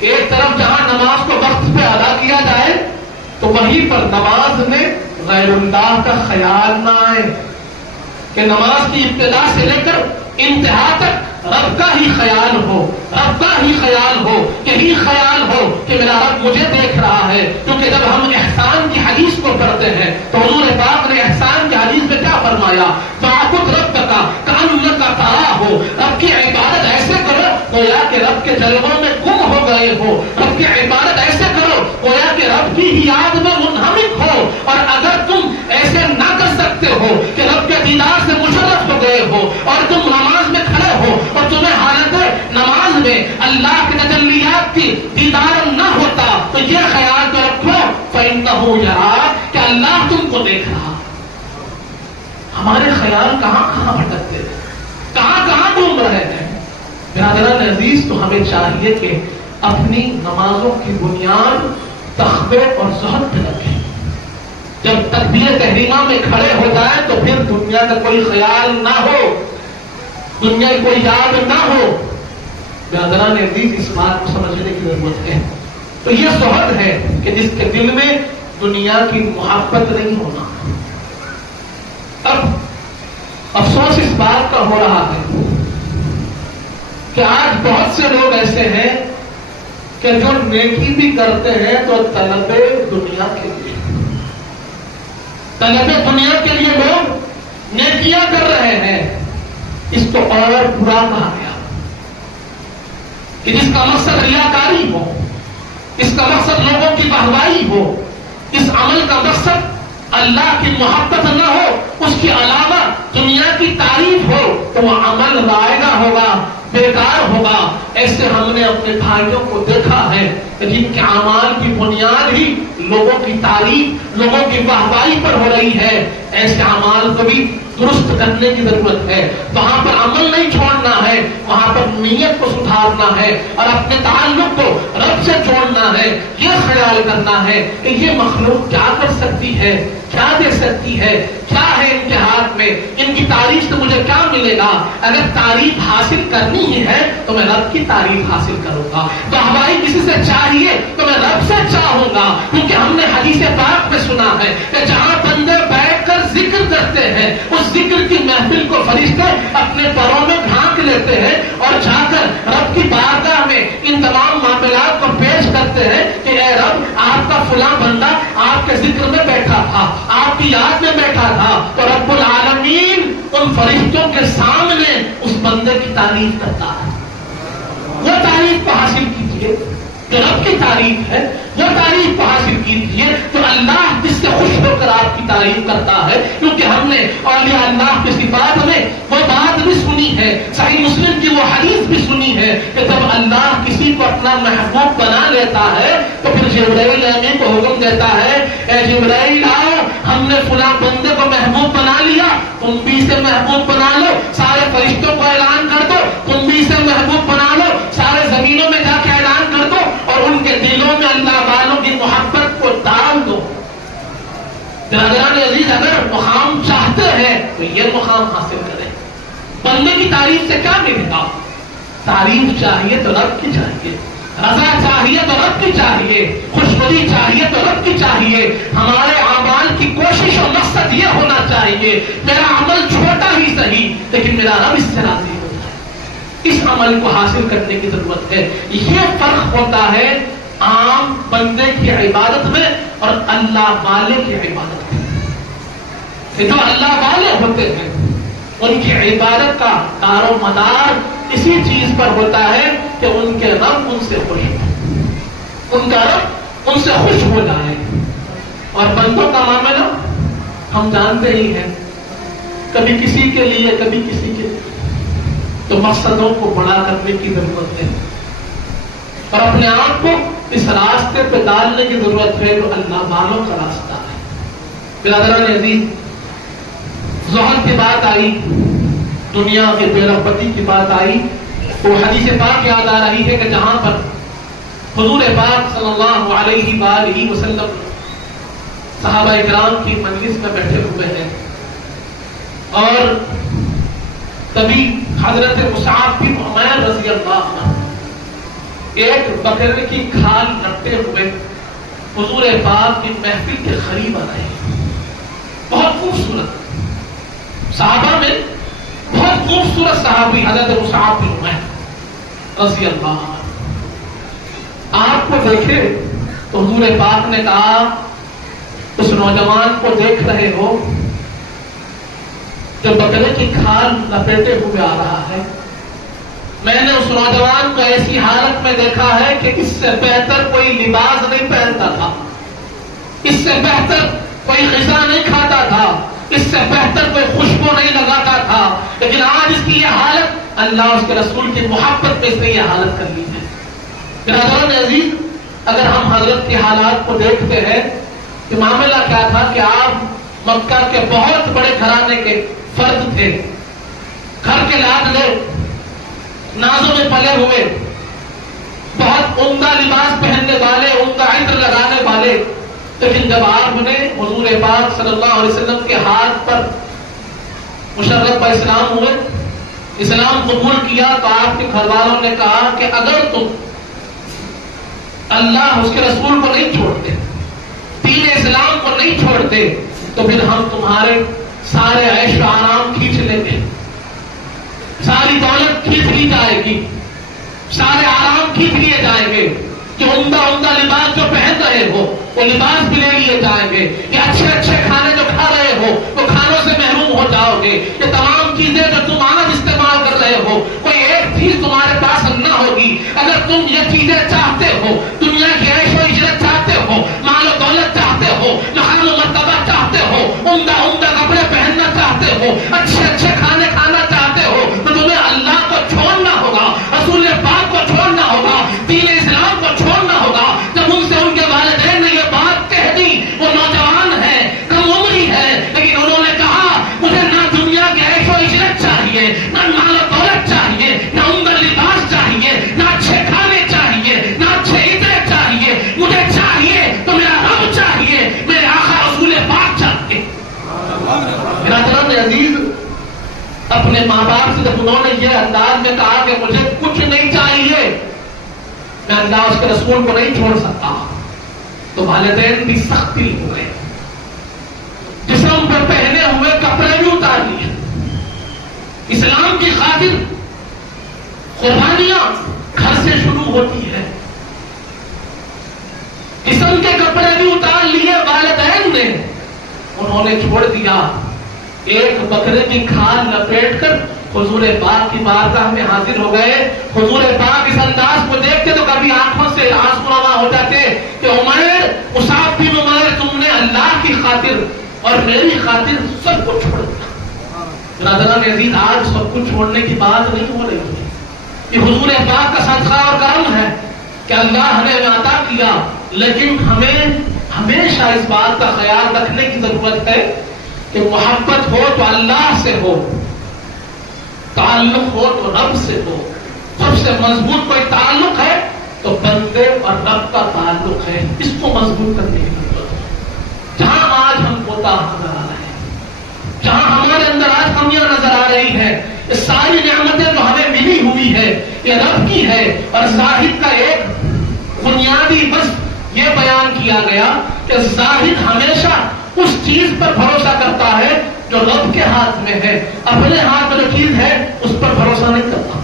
ایک طرف جہاں نماز کو وقت پہ ادا کیا جائے تو وہیں پر نماز میں غیر اللہ کا خیال نہ آئے, کہ نماز کی ابتدا سے لے کر انتہا تک رب کا ہی خیال ہو, رب کا ہی خیال ہو, یہی خیال ہو کہ میرا رب مجھے دیکھ رہا ہے. کیونکہ جب ہم احسان کی حدیث کو پڑھتے ہیں تو حضور پاک نے احسان کی حدیث میں کیا فرمایا؟ فاعبد ربک کأنک تراہ, رب کی عبادت ایسے کرو گویا کہ رب کے جلووں میں گم ہو گئے ہو, رب کی عبادت ایسے کرو گویا کہ رب کی ہی یاد میں منہمک ہو. اور اگر تم ایسے نہ کر سکتے ہو کہ رب کے دیدار سے مشرف ہو گئے ہو اور تم نماز میں کھڑے ہو اور تمہیں حالت نماز میں اللہ کے تجلیات کی دیدار نہ ہوتا, تو یہ خیال تو رکھو فإنہ یراک, کہ اللہ تم کو دیکھ رہا. ہمارے خیال کہاں کہاں بھٹکتے ہیں, کہاں کہاں گھوم رہے ہیں. برادران عزیز, تو ہمیں چاہیے کہ اپنی نمازوں کی بنیاد تقوی اور زہد پہ رکھیں. جب تکبیر تحریمہ میں کھڑے ہو جائیں تو پھر دنیا کا کوئی خیال نہ ہو, دنیا کی کوئی یاد نہ ہو. برادران عزیز, اس بات کو سمجھنے کی ضرورت ہے. تو یہ زہد ہے کہ جس کے دل میں دنیا کی محبت نہیں ہونا. اب افسوس اس بات کا ہو رہا ہے کہ آج بہت سے لوگ ایسے ہیں کہ جو نیکی بھی کرتے ہیں تو طلب دنیا کے لیے, طلب دنیا کے لیے لوگ نیکیاں کر رہے ہیں. اس کو اور برا کہا گیا کہ جس کا مقصد ریاکاری ہو, اس کا مقصد لوگوں کی واہوائی ہو, اس عمل کا مقصد اللہ کی محبت نہ ہو, اس کے علاوہ دنیا کی تعریف ہو, تو وہ عمل رائگاں ہوگا, بیکار ہوگا. ایسے ہم نے اپنے بھائیوں کو دیکھا ہے کہ جن کے اعمال کی بنیاد ہی لوگوں کی تعریف, لوگوں کی واہوائی پر ہو رہی ہے. ایسے اعمال کو بھی درست کرنے کی ضرورت ہے. وہاں پر عمل نہیں چھوڑنا ہے, وہاں پر نیت کو سدھارنا ہے اور اپنے تعلق کو رب سے جوڑنا ہے. یہ خیال کرنا ہے کہ یہ مخلوق کیا کر سکتی ہے, کیا دے سکتی ہے, کیا ہے ان کے ہاتھ میں, ان کی تعریف سے مجھے کیا ملے گا. اگر تعریف حاصل کرنی ہی ہے تو میں رب کی تعریف حاصل کروں گا. واہوائی کسی سے چاہیے تو میں رب سے چاہوں گا, کیونکہ ہم نے حدیث پاک میں سنا ہے کہ جہاں بندے بیٹھ کر ذکر کرتے ہیں اس ذکر کی محفل کو فرشتے اپنے پروں میں ڈھانک لیتے ہیں اور جا کر رب کی بارگاہ میں ان تمام معاملات کو پیش کرتے ہیں کہ اے رب, آپ کا فلاں بندہ آپ کے ذکر میں بیٹھا تھا, آپ کی یاد میں بیٹھا تھا. تو رب العالمین ان فرشتوں کے سامنے اس بندے کی تعریف کرتا ہے. وہ تعریف کو حاصل کیجیے جو رب کی تعریف ہے, وہ تعریف کو حاصل کیجیے تو اللہ جس سے خوش ہو کر آپ کی تعریف کرتا ہے. کیونکہ ہم نے اولیاء اللہ کی صفات میں وہ بات بھی سنی ہے, صحیح مسلم کی وہ حدیث بھی سنی ہے کہ جب اللہ کسی کو اپنا محبوب بنا لیتا ہے تو پھر جبرائیل امین کو حکم دیتا ہے, اے جبرائیل آؤ, ہم نے فلاں بندے کو محبوب بنا لیا, تم بھی اسے محبوب بنا لو. سارے فرشتوں کو اعلان کر دو, تم بھی اسے محبوب بنا لو. سارے زمینوں میں جا کے اعلان کر دو اور ان کے دلوں میں اللہ والوں کی محبت کو ڈال دو. برادران عزیز, اگر مقام چاہتے ہیں تو یہ مقام حاصل کریں. بندے کی تعریف سے کیا ملے گا؟ تعریف چاہیے تو رب کی چاہیے، رضا چاہیے تو رب کی چاہیے، خوشبودی چاہیے تو رب کی چاہیے. ہمارے اعمال کی کوشش اور مقصد یہ ہونا چاہیے میرا عمل چھوٹا ہی صحیح لیکن میرا رب اس سے راضی ہو جائے. اس عمل کو حاصل کرنے کی ضرورت ہے. یہ فرق ہوتا ہے عام بندے کی عبادت میں اور اللہ والے کی عبادت میں. جو اللہ والے ہوتے ہیں ان کی عبادت کا دار و مدار اسی چیز پر ہوتا ہے کہ ان کے رب ان سے خوش ہو، ان کا رب ان سے خوش ہو جائے. اور بندوں کا معاملہ ہم جانتے ہی ہیں، کبھی کسی کے لیے کبھی کسی کے لیے. تو مقصدوں کو بڑا کرنے کی ضرورت ہے اور اپنے آپ کو اس راستے پہ ڈالنے کی ضرورت ہے جو اللہ والوں کا راستہ ہے. برادران عزیز، ظہر کی بات آئی، دنیا کے بے رغبتی کی بات آئی، تو حدیث پاک یاد آ رہی ہے کہ جہاں پر حضور پاک صلی اللہ علیہ وآلہ وسلم صحابہ اکرام کی مجلس میں بیٹھے ہوئے ہیں اور تبھی حضرت مصعب بن عمیر رضی اللہ عنہ ایک بکرے کی کھال رکھتے ہوئے حضور پاک کی محفل کے قریب آ رہے ہیں. بہت خوبصورت صحابہ میں بہت خوبصورت صحابی حضرت مصعب بن عمیر رضی اللہ عنہ. آپ کو دیکھے تو حضور پاک نے کہا اس نوجوان کو دیکھ رہے ہو جو بکرے کی کھال لپیٹے ہوئے آ رہا ہے، میں نے اس نوجوان کو ایسی حالت میں دیکھا ہے کہ اس سے بہتر کوئی لباس نہیں پہنتا تھا، اس سے بہتر کوئی غذا نہیں کھاتا تھا، اس سے بہتر کوئی خوشبو نہیں لگاتا تھا، لیکن آج اس کی یہ حالت اللہ اس کے رسول کی محبت میں اس نے یہ حالت کر لی ہے. برادران عزیز، اگر ہم حضرت کے حالات کو دیکھتے ہیں کہ معاملہ کیا تھا کہ آپ مکہ کے بہت بڑے گھرانے کے فرد تھے، گھر کے لاڈلے، نازوں میں پلے ہوئے، بہت عمدہ لباس پہننے والے، عمدہ عطر لگانے والے. لیکن جب آپ نے حضور پاک صلی اللہ علیہ وسلم کے ہاتھ پر مشرف اسلام ہوئے، اسلام قبول کیا، تو آپ کے گھر والوں نے کہا کہ اگر تم اللہ اس کے رسول کو نہیں چھوڑتے، دین اسلام کو نہیں چھوڑتے، تو پھر ہم تمہارے سارے عیش و آرام کھینچ لیں گے، ساری دولت کھینچ لی جائے گی، سارے آرام کھینچ لیے جائیں گے. کہ عمدہ عمدہ لباس جو پہن رہے ہو وہ لباس بھی لے لیے جائیں گے، یہ اچھے اچھے کھانے جو کھا رہے ہو وہ کھانوں سے محروم ہو جاؤ گے، یہ تمام چیزیں جو تم آج استعمال کر رہے ہو کوئی ایک چیز تمہارے پاس نہ ہوگی. اگر تم یہ چیزیں چاہتے ہو، دنیا کی عیش و عشرت چاہتے ہو، مال و دولت چاہتے ہو، مقام و مرتبہ چاہتے ہو، عمدہ عمدہ کپڑے پہننا چاہتے ہو، اچھے اچھے کھانے کھانا چاہتے ہو، تو تمہیں اللہ کو چھوڑنا ہوگا، رسول پاک کو چھوڑنا ہوگا، دین اسلام کو چھوڑنا ہوگا. جب ان سے ان کے والدین نے یہ بات کہہ دی، وہ نوجوان ہے، کم عمری ہے، لیکن انہوں نے کہا مجھے نہ دنیا کی عیش و عشرت چاہیے، نہ مال و دولت چاہیے، نہ عمدہ لباس چاہیے، نہ اچھے کھانے چاہیے، نہ اچھے عطر چاہیے، مجھے چاہیے تو میرا رب چاہیے، میرے آقا رسول پاک چاہیے. برادران عزیز، اپنے ماں باپ سے جب انہوں نے یہ انداز میں کہا کہ مجھے کچھ نہیں چاہیے، میں اللہ اس کے رسول کو نہیں چھوڑ سکتا، تو والدین بھی سختی ہوئے، جسم پر پہنے ہوئے کپڑے بھی اتار لیے. اسلام کی خاطر قربانیاں گھر سے شروع ہوتی ہے. جسم کے کپڑے بھی اتار لیے والدین نے، انہوں نے چھوڑ دیا. ایک بکرے کی کھال لپیٹ کر حضور پاک کی بارگاہ میں حاضر ہو گئے. حضور پاک اس انداز کو دیکھتے تو کبھی آنکھوں سے آنسو رواں ہو جاتے کہ عمیر، مصعب بن عمیر، تم نے اللہ کی خاطر اور میری خاطر سب کچھ چھوڑ دیا. برادران عزیز، آج سب کچھ چھوڑنے کی بات نہیں ہو رہی ہے، یہ حضور پاک کا صدقہ اور کرم ہے کہ اللہ نے عطا کیا. لیکن ہمیں ہمیشہ اس بات کا خیال رکھنے کی ضرورت ہے کہ محبت ہو تو اللہ سے ہو، تعلق ہو تو رب سے ہو. سب سے مضبوط کوئی تعلق ہے تو بندے اور رب کا تعلق ہے، اس کو مضبوط کرنے کی ضرورت ہے. جہاں آج ہم کوتا نظر آ رہے ہیں، جہاں ہمارے اندر آج کمیاں نظر آ رہی ہیں، یہ ساری نعمتیں جو ہمیں ملی ہوئی ہے یہ رب کی ہے. اور زاہد کا ایک بنیادی وصف یہ بیان کیا گیا کہ زاہد ہمیشہ اس چیز پر بھروسہ کرتا ہے جو رب کے ہاتھ میں ہے. اپنے ہاتھ میں جو چیز ہے اس پر بھروسہ نہیں کرتا.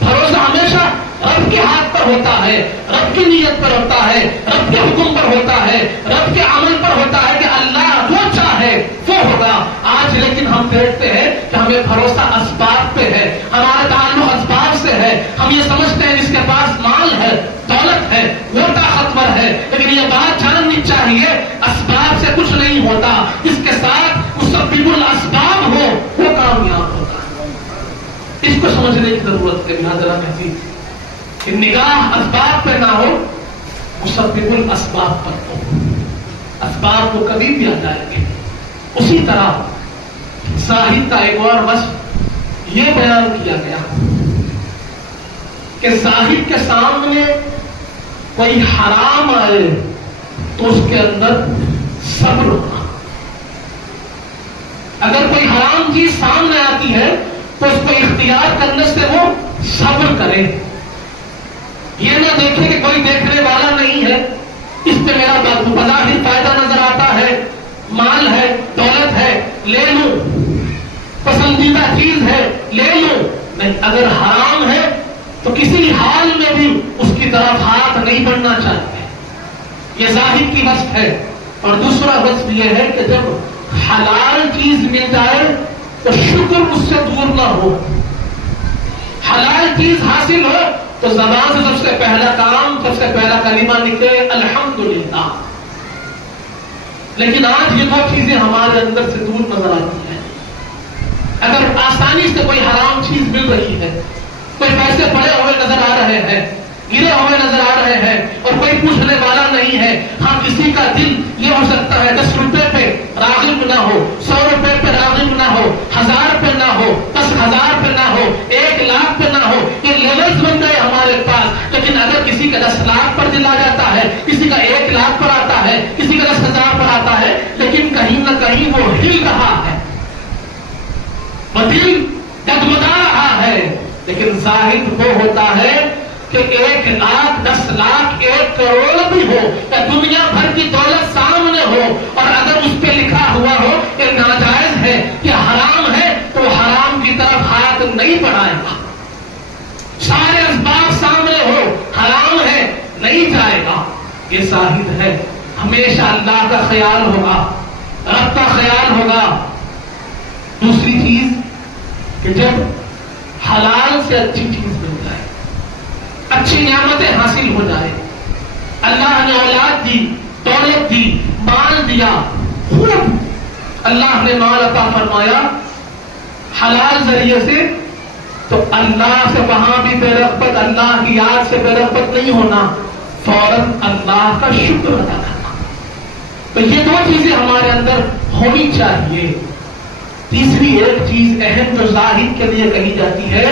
بھروسہ ہمیشہ رب کے ہاتھ پر ہوتا ہے, رب کی نیت پر ہوتا ہے, رب کے حکم پر ہوتا ہے, رب کے عمل پر ہوتا ہے کہ اللہ جو چاہے وہ ہوگا. آج لیکن ہم دیکھتے ہیں کہ ہمیں بھروسہ اسباب پہ ہے, ہمارا تعلق اسباب سے ہے. ہم یہ سمجھتے ہیں جس کے پاس مال ہے, دولت ہے, وہ طاقتور ہے. لیکن یہ بات جاننی چاہیے اسباب سے کچھ نہیں ہوتا. جس کے ساتھ مسبب الاسباب ہو وہ کامیاب ہوتا ہے. اس کو سمجھنے کی ضرورت ہے. حضرات عزیز, کہ نگاہ اسباب پہ نہ ہو, مسبب الاسباب پر ہو. اسباب کو کبھی بھی آ جائیں گے. اسی طرح زاہد کا ایک اور وصف یہ بیان کیا گیا کہ زاہد کے سامنے کوئی حرام آئے تو اس کے اندر صبر ہونا. اگر کوئی حرام چیز سامنے آتی ہے تو اس کو اختیار کرنے سے وہ صبر کرے. یہ نہ دیکھے کہ کوئی دیکھنے والا نہیں ہے, اس پہ میرا بظاہر فائدہ نظر آتا ہے, مال ہے, دولت ہے, لے لوں, پسندیدہ چیز ہے, لے لوں. نہیں, اگر حرام ہے تو کسی حال میں بھی اس کی طرف ہاتھ نہیں بڑھنا چاہیے. یہ زاہد کی وصف ہے. اور دوسرا وصف یہ ہے کہ جب حلال چیز مل جائے تو شکر اس سے دور نہ ہو. حلال چیز حاصل ہو تو زبان سے سب سے پہلا کام, سب سے پہلا کلمہ نکلے الحمدللہ. لیکن آج یہ دو چیزیں ہمارے اندر سے دور نظر آتی ہیں. اگر آسانی سے کوئی حرام چیز مل رہی ہے, کوئی پیسے پڑے ہوئے نظر آ رہے ہیں, گرے ہوئے نظر آ رہے ہیں, اور کوئی پوچھنے والا نہیں ہے, ہاں کسی کا دل یہ ہو سکتا ہے 10 روپے پہ راغب نہ ہو, 100 روپے پہ راغب نہ ہو, 1000 پہ نہ ہو, 10,000 پہ نہ ہو, 1 لاکھ پہ نہ ہو. یہ لیولز بن گئے ہمارے پاس. لیکن اگر کسی کا 10 لاکھ پر دل آ جاتا ہے, کسی کا 1 لاکھ پر آتا ہے, کسی کا 10,000 پر آتا ہے, لیکن کہیں نہ کہیں وہ ہل رہا ہے, وہ دل ڈگمگا رہا ہے. لیکن زاہد وہ ہوتا ہے کہ 1 لاکھ, 10 لاکھ, 1 کروڑ بھی ہو یا دنیا بھر کی دولت سامنے ہو, اور اگر اس پہ لکھا ہوا ہو کہ ناجائز ہے, کہ حرام ہے, تو حرام کی طرف ہاتھ نہیں بڑھائے گا. سارے اسباب سامنے ہو, حرام ہے, نہیں جائے گا. یہ زاہد ہے. ہمیشہ اللہ کا خیال ہوگا, رب کا خیال ہوگا. دوسری چیز کہ جب حلال سے اچھی چیز مل جائے, اچھی نعمتیں حاصل ہو جائے, اللہ نے اولاد دی, دولت دی, مال دیا, خوب اللہ نے مال عطا فرمایا حلال ذریعے سے, تو اللہ سے وہاں بھی بے رغبت, اللہ کی یاد سے بے رغبت نہیں ہونا, فوراً اللہ کا شکر ادا کرنا. تو یہ دو چیزیں ہمارے اندر ہونی چاہیے. تیسری ایک چیز اہم جو زاہد کے لیے کہی جاتی ہے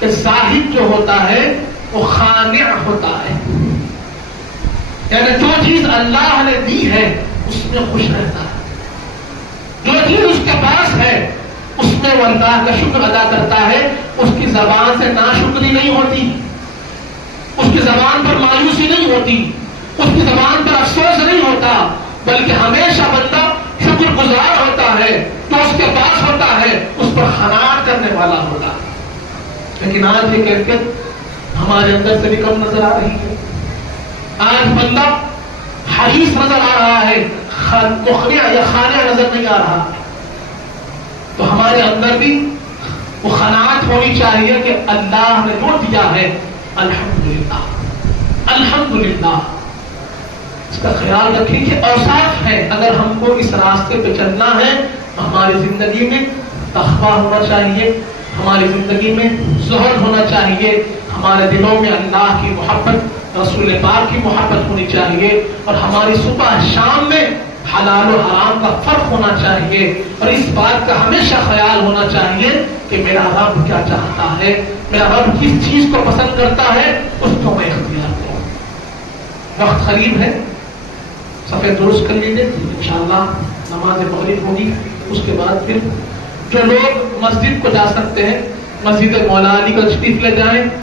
کہ زاہد جو ہوتا ہے وہ خانع ہوتا ہے. یعنی جو چیز اللہ نے دی ہے اس میں خوش رہتا ہے. جو چیز اس کے پاس ہے اس میں وہ اللہ کا شکر ادا کرتا ہے. اس کی زبان سے ناشکری نہیں ہوتی, اس کی زبان پر مایوسی نہیں ہوتی, اس کی زبان پر افسوس نہیں ہوتا, بلکہ ہمیشہ بندہ شکر گزار ہوتا ہے. جو اس کے پاس ہوتا ہے اس پر قناعت کرنے والا ہوتا ہے. لیکن آج یہ کیفیت ہمارے اندر سے بھی کم نظر آ رہی ہے. آج بندہ حریص نظر آ رہا ہے, مخنع یا خانع نظر نہیں آ رہا ہے. تو ہمارے اندر بھی وہ قناعت ہونی چاہیے کہ اللہ نے جو دیا ہے الحمدللہ, الحمدللہ. اس کا خیال رکھیں کہ اوصاف ہے. اگر ہم کو اس راستے پہ چلنا ہے, ہماری زندگی میں تقویٰ ہونا چاہیے, ہماری زندگی میں زہد ہونا چاہیے, ہمارے دلوں میں اللہ کی محبت, رسول پاک کی محبت ہونی چاہیے, اور ہماری صبح شام میں حلال و حرام کا فرق ہونا چاہیے, اور اس بات کا ہمیشہ خیال ہونا چاہیے کہ میرا رب کیا چاہتا ہے, میرا رب کس چیز کو پسند کرتا ہے, اس کو میں اختیار کروں. وقت قریب ہے, صفحے درست کر لیجیے, انشاءاللہ نماز مغرب ہوگی. اس کے بعد پھر جو لوگ مسجد کو جا سکتے ہیں مسجد مولا علی کا تشریف لے جائیں.